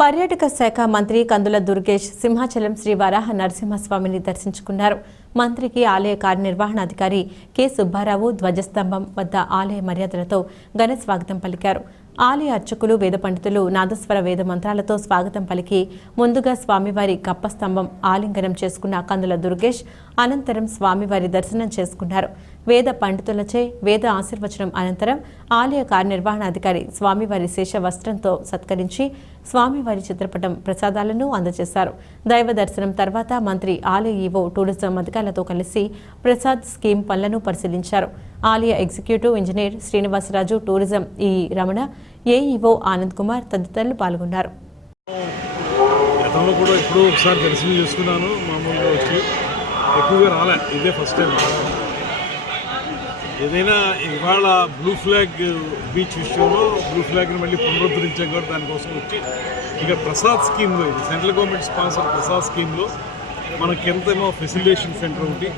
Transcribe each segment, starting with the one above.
పర్యాటక శాఖ మంత్రి కందుల దుర్గేష్ సింహాచలం శ్రీ వరాహ నరసింహస్వామిని దర్శించుకున్నారు. మంత్రికి ఆలయ కార్యనిర్వహణాధికారి కె సుబ్బారావు ధ్వజస్తంభం వద్ద ఆలయ మర్యాదలతో ఘన స్వాగతం పలికారు. ఆలయ అర్చకులు వేద పండితులు నాదస్వర వేద మంత్రాలతో స్వాగతం పలికి ముందుగా స్వామివారి కప్పస్తంభం ఆలింగనం చేసుకున్న కందుల దుర్గేష్ అనంతరం స్వామివారి దర్శనం చేసుకున్నారు. వేద పండితులచే వేద ఆశీర్వచనం అనంతరం ఆలయ కార్యనిర్వహణాధికారి స్వామివారి శేష వస్త్రంతో సత్కరించి స్వామివారి చిత్రపటం ప్రసాదాలను అందజేశారు. దైవ దర్శనం తర్వాత మంత్రి ఆలయ ఈవో టూరిజం అధికారులతో కలిసి ప్రసాద్ స్కీమ్ పనులను పరిశీలించారు. ఆలయ ఎగ్జిక్యూటివ్ ఇంజనీర్ శ్రీనివాసరాజు, టూరిజం ఈ రమణ, ఏఈఓ ఆనంద్ కుమార్ తదితరులు పాల్గొన్నారు. గతంలో కూడా ఎప్పుడో ఒకసారి దర్శనం చేసుకున్నాను. మామూలుగా వచ్చి ఎక్కువగా రాలే, ఇదే ఫస్ట్ టైం. ఏదైనా ఇవాళ బ్లూ ఫ్లాగ్ బీచ్ విషయంలో బ్లూ ఫ్లాగ్ని మళ్ళీ పునరుద్ధరించాం కాబట్టి దానికోసం వచ్చి ఇక ప్రసాద్ స్కీమ్లో, ఇది సెంట్రల్ గవర్నమెంట్ స్పాన్సర్ ప్రసాద్ స్కీమ్లో మనకి ఎంతేమో ఫెసిలిటేషన్ సెంటర్ ఒకటి,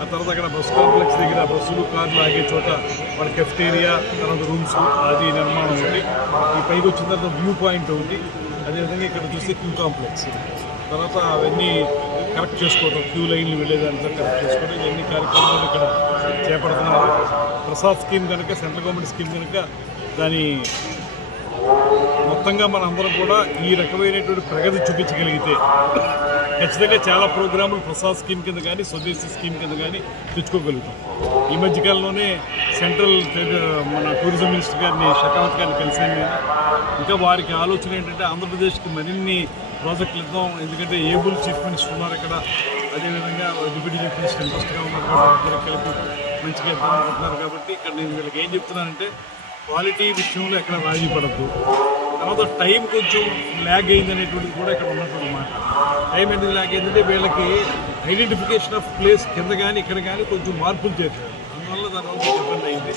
ఆ తర్వాత అక్కడ బస్ కాంప్లెక్స్ దగ్గర బస్సులు కార్లు ఆగే చోట వాళ్ళ కెఫ్టేరియా, తర్వాత రూమ్స్ అది నిర్మాణం ఒకటి, ఈ పైకి వచ్చిన తర్వాత వ్యూ పాయింట్ ఒకటి, అదేవిధంగా ఇక్కడ చూస్తే క్యూ కాంప్లెక్స్, తర్వాత అవన్నీ కరెక్ట్ చేసుకోవడం, క్యూ లైన్లు వెళ్ళేదాంతో కరెక్ట్ చేసుకోవడం, ఇవన్నీ కార్యక్రమాలు ఇక్కడ చేపడుతున్నారు. ప్రసాద్ స్కీమ్ కనుక, సెంట్రల్ గవర్నమెంట్ స్కీమ్ కనుక దాని మొత్తంగా మన అందరం కూడా ఈ రకమైనటువంటి ప్రగతి చూపించగలిగితే ఖచ్చితంగా చాలా ప్రోగ్రాములు ప్రసాద్ స్కీమ్ కింద కానీ, స్వదేశీ స్కీమ్ కింద కానీ తెచ్చుకోగలుగుతాం. ఈ మధ్యకాలంలోనే సెంట్రల్ మన టూరిజం మినిస్టర్ గారిని, షెకావత్ గారిని కలిసాను. ఇంకా వారికి ఆలోచన ఏంటంటే ఆంధ్రప్రదేశ్కి మరిన్ని ప్రాజెక్టులు ఇద్దాం, ఎందుకంటే ఏబుల్ చీఫ్ మినిస్టర్ ఉన్నారు ఇక్కడ, అదేవిధంగా డిప్యూటీ చీఫ్ మినిస్టర్ ఇంట్రెస్ట్గా ఉన్నారు కాబట్టి కలిపి మంచిగా ఇద్దాం అనుకుంటున్నారు. కాబట్టి ఇక్కడ నేను వీళ్ళకి ఏం చెప్తున్నానంటే క్వాలిటీ విషయంలో ఎక్కడ రాజీ పడద్దు, తర్వాత టైం కొంచెం ల్యాగ్ అయింది అనేటువంటిది కూడా ఇక్కడ ఉన్నటువంటి మాట. టైం ఎందుకు ల్యాగ్ అయిందంటే వీళ్ళకి ఐడెంటిఫికేషన్ ఆఫ్ ప్లేస్ కింద కానీ ఇక్కడ కానీ కొంచెం మార్పులు చేశారు, అందువల్ల దానివల్ల ఇబ్బంది అయింది.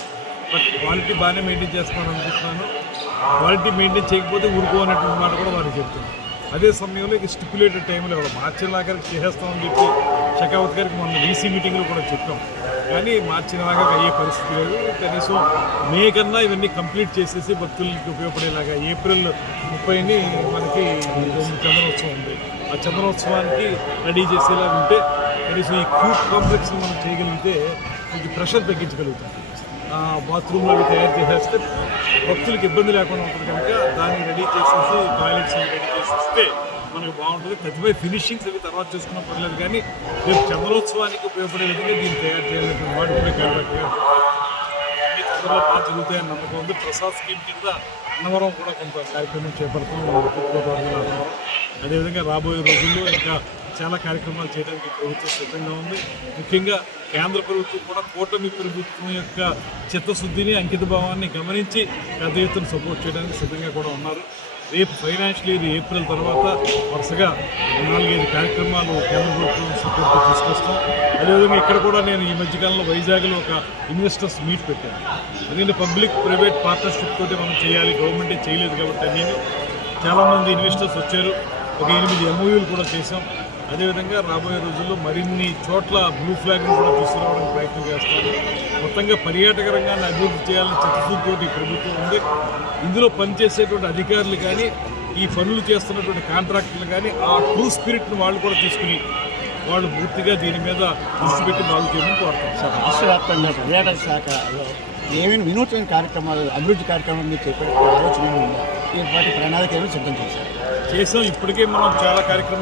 బట్ క్వాలిటీ బాగానే మెయింటైన్ చేస్తామని అనుకుంటున్నాను. క్వాలిటీ మెయింటైన్ చేయకపోతే ఊరుకోనటువంటి మాట కూడా వారికి చెప్తున్నాను. అదే సమయంలో ఇక స్టిపులేటెడ్ టైంలో కూడా మార్చి నెలాఖరికి చేసేస్తామని చెప్పి షెకావత్ గారికి మొన్న వీసీ మీటింగ్లో కూడా చెప్పాం, కానీ మార్చి నెలాఖరికి అయ్యే పరిస్థితి లేదు. కనీసం మే కన్నా ఇవన్నీ కంప్లీట్ చేసేసి భక్తులకి ఉపయోగపడేలాగా ఏప్రిల్ 30ని మనకి చందనోత్సవం ఉంది, ఆ చందనోత్సవానికి రెడీ చేసేలాగా ఉంటే కనీసం ఈ క్యూ కాంప్లెక్స్ మనం చేయగలిగితే కొంచెం ప్రెషర్ తగ్గించగలుగుతాం. బాత్రూమ్లు అవి తయారు చేసేస్తే భక్తులకు ఇబ్బంది లేకుండా ఉంటుంది కనుక దాన్ని రెడీ చేసేసి టాయిలెట్స్ రెడీ చేసేస్తే మనకు బాగుంటుంది. ప్రతిపై ఫినిషింగ్స్ అవి తర్వాత చేసుకున్న పర్లేదు, కానీ రేపు చంద్రోత్సవానికి ఉపయోగపడే విధంగా దీన్ని తయారు చేయాలనేటువంటి వాటి కూడా కేటాయించారు. అన్ని తొందరలో బాగా జరుగుతాయని నమ్మకం ఉంది. ప్రసాద్ స్కీమ్ కింద అన్నవరం కూడా కొంత కార్యక్రమం చేపడుతున్నాం, తూర్పుగోదావరి అన్నవరం. అదేవిధంగా రాబోయే రోజుల్లో ఇంకా చాలా కార్యక్రమాలు చేయడానికి ప్రభుత్వం సిద్ధంగా ఉంది. ముఖ్యంగా కేంద్ర ప్రభుత్వం కూడా కూటమి ప్రభుత్వం యొక్క చిత్తశుద్ధిని, అంకిత భావాన్ని గమనించి పెద్ద ఎత్తున సపోర్ట్ చేయడానికి సిద్ధంగా కూడా ఉన్నారు. రేపు ఫైనాన్షియల్ ఇయర్ ఏప్రిల్ తర్వాత వరుసగా 4-5 కార్యక్రమాలు కేంద్ర ప్రభుత్వం సపోర్ట్తో తీసుకొస్తాం. అదేవిధంగా ఇక్కడ కూడా నేను ఈ మధ్యకాలంలో వైజాగ్లో ఒక ఇన్వెస్టర్స్ మీట్ పెట్టాను. ఎందుకంటే పబ్లిక్ ప్రైవేట్ పార్ట్నర్షిప్ తోటి మనం చేయాలి, గవర్నమెంటే చేయలేదు కాబట్టి అన్నీ చాలామంది ఇన్వెస్టర్స్ వచ్చారు. ఒక 8 MOUలు కూడా చేసాం. అదేవిధంగా రాబోయే రోజుల్లో మరిన్ని చోట్ల బ్లూ ఫ్లాగ్ని కూడా తీసుకురావడానికి ప్రయత్నం చేస్తాను. మొత్తంగా పర్యాటక రంగాన్ని అభివృద్ధి చేయాలని చిత్తశుద్ధితోటి ప్రభుత్వం ఉంది. ఇందులో పనిచేసేటువంటి అధికారులు కానీ, ఈ పనులు చేస్తున్నటువంటి కాంట్రాక్టర్లు కానీ ఆ ట్రూ స్పిరిట్ను వాళ్ళు కూడా తీసుకుని వాళ్ళు పూర్తిగా దీని మీద దృష్టి పెట్టి బాగు చేయమని కోరుతాం. సార్, రాష్ట్ర వ్యాప్తంగా పర్యాటక శాఖలో ఏమైనా వినూత్న కార్యక్రమాలు, అభివృద్ధి కార్యక్రమాలు మీరు చెప్పే ఆలోచన ఉందా? ఈ వాటి ప్రణాళిక ఏమైనా సిద్ధం చేశాం. ఇప్పటికే మనం చాలా కార్యక్రమాలు